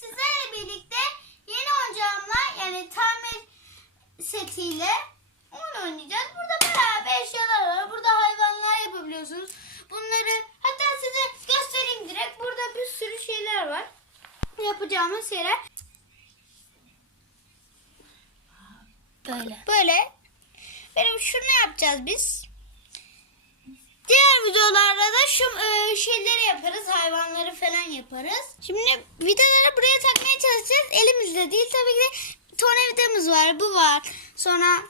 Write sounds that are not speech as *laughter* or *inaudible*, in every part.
sizlerle birlikte yeni oyuncağımla yani tamir setiyle oyun oynayacağız. Burada bir eşyalar var. Burada hayvanlar yapabiliyorsunuz. Bunları hatta size göstereyim direkt. Burada bir sürü şeyler var. Yapacağımız şeyler. Böyle. Böyle. Benim şunu yapacağız biz. Diğer videolarda da şu e, şeyleri yaparız. Hayvanları falan yaparız. Şimdi vidaları buraya takmaya çalışacağız. Elimizde değil. Tabii ki de tornavidamız var. Bu var. Sonra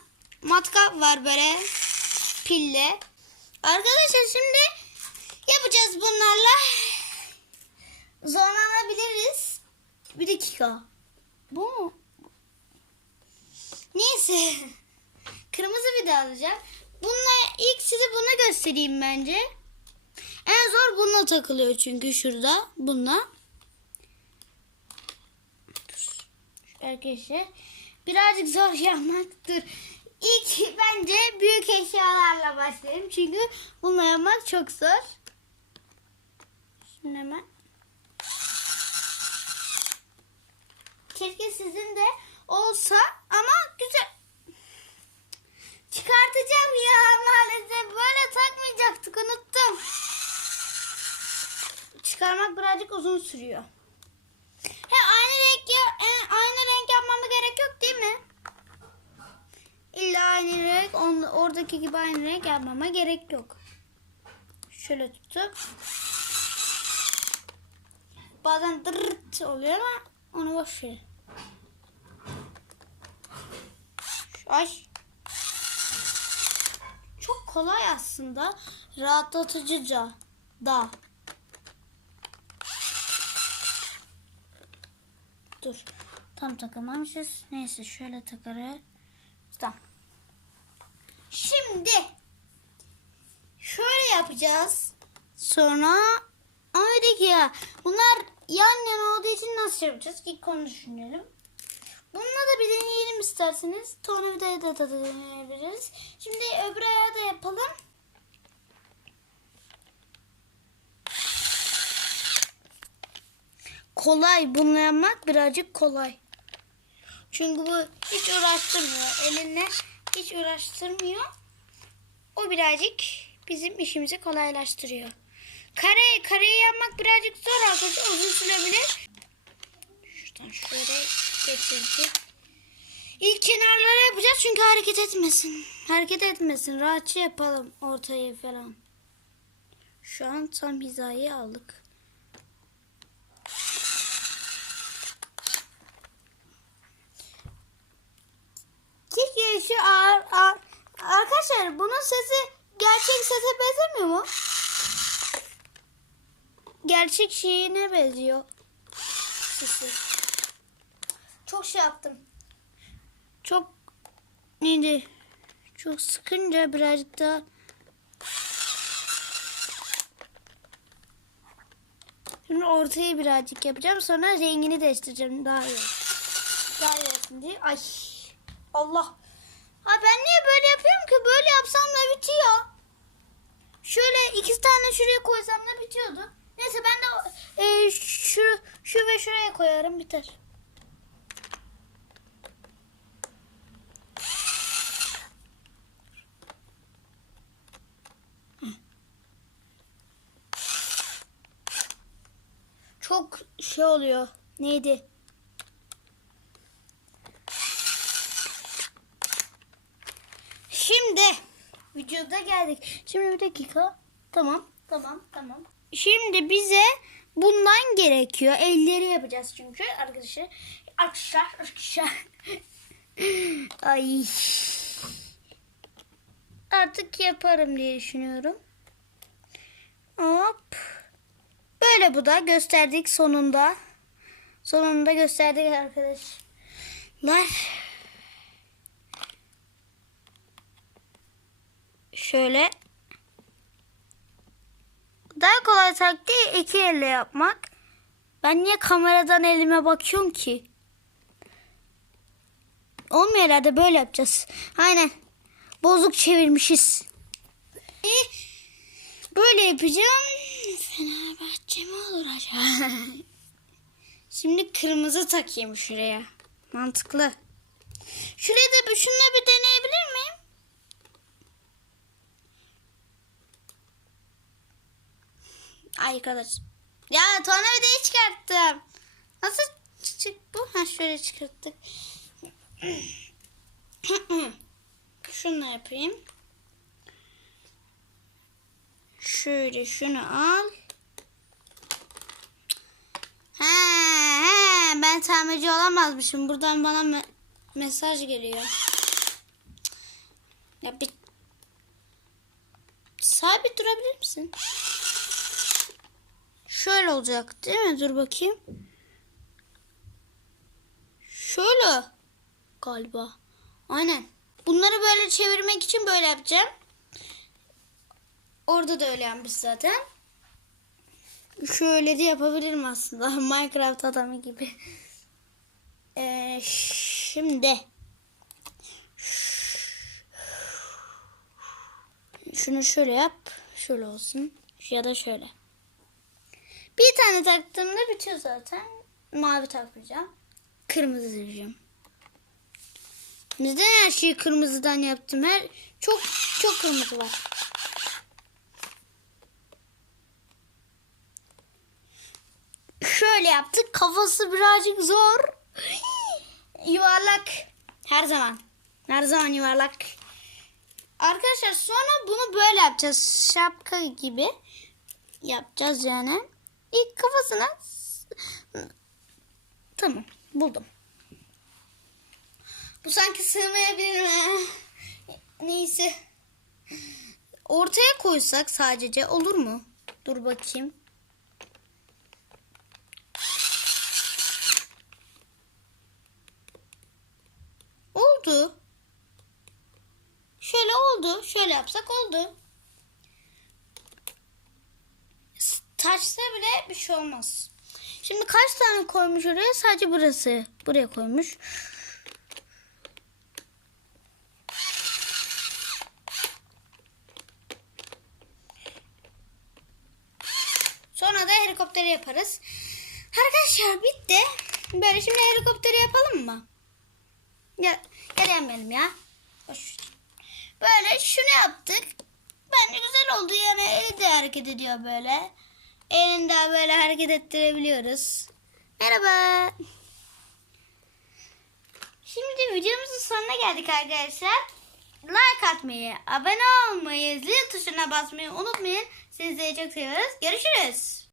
matkap var böyle pilli. Arkadaşlar şimdi yapacağız bunlarla. Zorlanabiliriz. Bir dakika. Bu mu? Neyse. *laughs* Kırmızı vida alacağım. Bununla ilk size bunu göstereyim bence. En zor bununla takılıyor çünkü şurada. Bununla. Arkadaşlar. Birazcık zor yapmaktır. İlk bence büyük eşyalarla başlayalım. Çünkü bununla yapmak çok zor. Şimdi hemen. Keşke sizin de olsa ama. Çıkartacağım ya maalesef. Böyle takmayacaktık unuttum. Çıkarmak birazcık uzun sürüyor. He aynı renk ya, aynı renk yapmama gerek yok değil mi? İlla aynı renk, on, oradaki gibi aynı renk yapmama gerek yok. Şöyle tutup bazen dırırt oluyor ama onu boş ver. Ay. Kolay aslında. Rahatlatıcıca da. Dur. Tam takamamışız. Neyse şöyle takarız. Tamam. Şimdi şöyle yapacağız. Sonra öyle ya. Bunlar yan yana olduğu için nasıl yapacağız? İlk onu düşünelim. Bununla da bir deneyelim isterseniz. Tornavidayı da, da deneyebiliriz. Şimdi öbür ayağı da yapalım. Kolay. Bunu yapmak birazcık kolay. Çünkü bu hiç uğraştırmıyor. Elinle hiç uğraştırmıyor. O birazcık bizim işimizi kolaylaştırıyor. Kare, kareyi yapmak birazcık zor arkadaşlar. Uzun sürebilir. Şuradan şöyle getirdik. İlk kenarlara yapacağız çünkü hareket etmesin. Hareket etmesin. Rahatça yapalım ortayı falan. Şu an tam hizayı aldık. Keşke şu ağır, ağır... Arkadaşlar bunun sesi gerçek sese benzemiyor mu? Gerçek şeyine benziyor. Sesi. Çok şey yaptım. Çok neydi? Çok sıkınca birazcık daha Şimdi ortaya birazcık yapacağım. Sonra rengini değiştireceğim. Daha iyi. Daha iyi olsun diye. Ay. Allah. Ha ben niye böyle yapıyorum ki? Böyle yapsam da bitiyor. Şöyle iki tane şuraya koysam da bitiyordu. Neyse ben de e, şu, şu ve şuraya koyarım biter. Çok şey oluyor. Neydi? Şimdi videoda geldik. Şimdi bir dakika. Tamam. Tamam. Tamam. Şimdi bize bundan gerekiyor. Elleri yapacağız çünkü arkadaşlar. Arkadaşlar. Arkadaşlar. Ay. Artık yaparım diye düşünüyorum. Hop. Böyle bu da gösterdik sonunda. Sonunda gösterdik arkadaşlar. Şöyle. Daha kolay taktiği iki elle yapmak. Ben niye kameradan elime bakıyorum ki? Olmuyor herhalde böyle yapacağız. Aynen. Bozuk çevirmişiz. Böyle yapacağım. Fenerbahçe mi olur acaba? *laughs* Şimdi kırmızı takayım şuraya. Mantıklı. Şuraya da şununla bir deneyebilir miyim? Ay arkadaş. Ya tornavidayı çıkarttım. Nasıl çık bu? Ha şöyle çıkarttık. *clears throat* Şunu yapayım. Şöyle şunu al. He, he, ben tamirci olamazmışım. Buradan bana me- mesaj geliyor. Ya bir sabit durabilir misin? Şöyle olacak değil mi? Dur bakayım. Şöyle galiba. Aynen. Bunları böyle çevirmek için böyle yapacağım. Orada da öyle yapmış zaten. Şöyle de yapabilirim aslında. *laughs* Minecraft adamı gibi. Ee, şimdi. Şunu şöyle yap. Şöyle olsun. Ya da şöyle. Bir tane taktığımda bitiyor zaten. Mavi takmayacağım. Kırmızı diyeceğim. Neden her şeyi kırmızıdan yaptım? Her çok çok kırmızı var. Şöyle yaptık. Kafası birazcık zor. *gasps* yuvarlak. Her zaman. Her zaman yuvarlak. Arkadaşlar sonra bunu böyle yapacağız. Şapka gibi yapacağız yani. İlk kafasına tamam buldum. Bu sanki sığmayabilir mi? *laughs* Neyse. Ortaya koysak sadece olur mu? Dur bakayım. Oldu. Şöyle Şöyle yapsak oldu. Taşsa bile bir şey olmaz. Şimdi kaç tane koymuş oraya? Sadece burası. Buraya koymuş. Sonra da helikopteri yaparız. Arkadaşlar bitti. Böyle şimdi helikopteri yapalım mı? Ya, gelemeyelim ya. Boş. Böyle şunu yaptık. Bence güzel oldu yani eli de hareket ediyor böyle. Elini de böyle hareket ettirebiliyoruz. Merhaba. Şimdi videomuzun sonuna geldik arkadaşlar. Like atmayı, abone olmayı, zil tuşuna basmayı unutmayın. Sizleri çok seviyoruz. Görüşürüz.